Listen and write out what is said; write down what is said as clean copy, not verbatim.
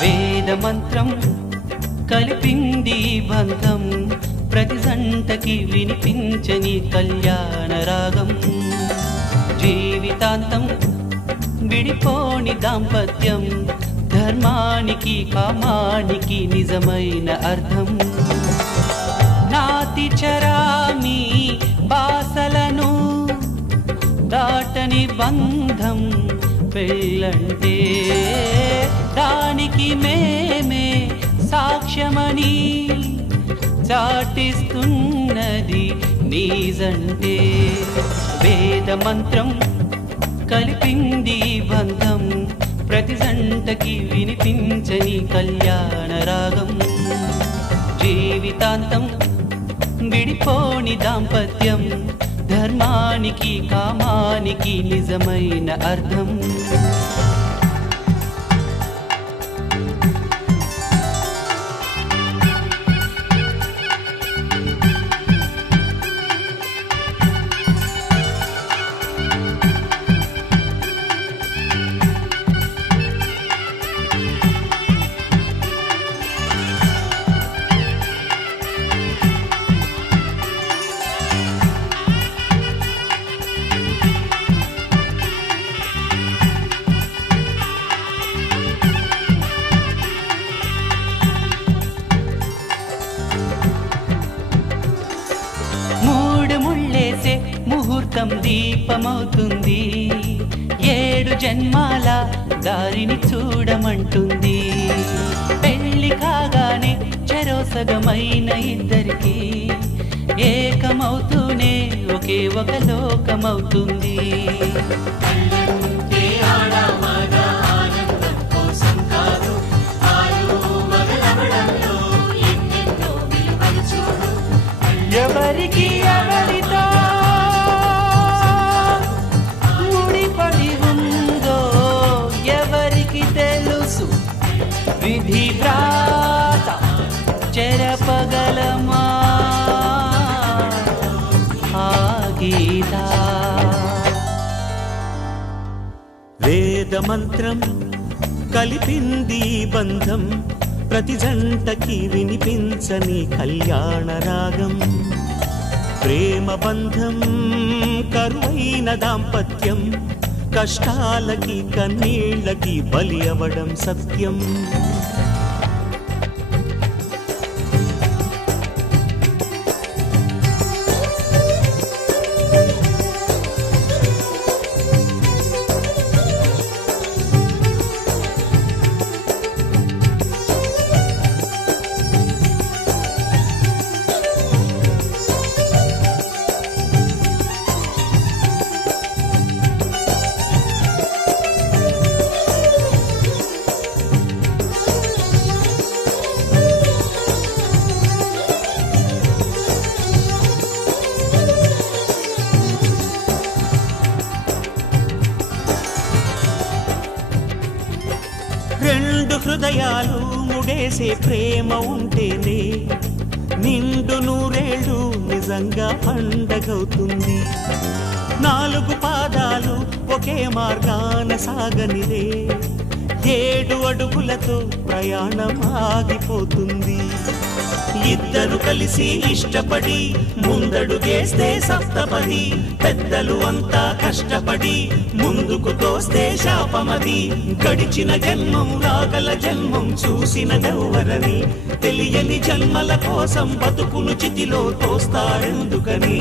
వేద మంత్రం కలిపింది బంధం ప్రతి జంటకి వినిపించని కళ్యాణ రాగం జీవితాంతం విడిపోని దాంపత్యం ధర్మానికి కామానికి నిజమైన అర్థం నాతి చరామి బాసలను దాటని బంధం పెళ్ళంటే దానికి మేమే సాక్ష్యమని చాటిస్తున్నది నీజంటే వేద మంత్రం కలిపింది బంధం ప్రతి జంటకి వినిపించని కళ్యాణ రాగం జీవితాంతం విడిపోని దాంపత్యం ధర్మానికి కామానికి నిజమైన అర్థం ముహూర్తం దీపమవుతుంది 7 జన్మాల దారిని చూడమంటుంది పెళ్లి కాగానే చెరోసగమైన ఇద్దరికి ఏకమవుతూనే ఒకే ఒక లోకమవుతుంది ఎవరికి ఎవరితో ముడిపడి ఉందో ఎవరికి తెలుసు విధి వ్రాత చెరపగలమా ఆ గీత వేద మంత్రం కలిపింది బంధం ప్రతి జంటకి వినిపించని కళ్యాణ రాగం ప్రేమ బంధం కరువైన దాంపత్యం కష్టాలకి కన్నీళ్ళకి బలి అవడం సత్యం రెండు హృదయాలు ముడేసే ప్రేమ ఉంటేనే నిండు నూరేళ్ళు నిజంగా పండగవుతుంది 4 పాదాలు ఒకే మార్గాన సాగనిదే 7 అడుగులతో ప్రయాణం ఆగిపోతుంది ఇద్దరు కలిసి ఇష్టపడి ముందడుగేస్తే సప్తపది పెద్దలు అంతా కష్టపడి ముందుకు తోస్తే శాపమది గడిచిన జన్మం రాగల జన్మం చూసినదెవ్వరని తెలియని జన్మల కోసం బతుకును చితిలో తోస్తారెందుకని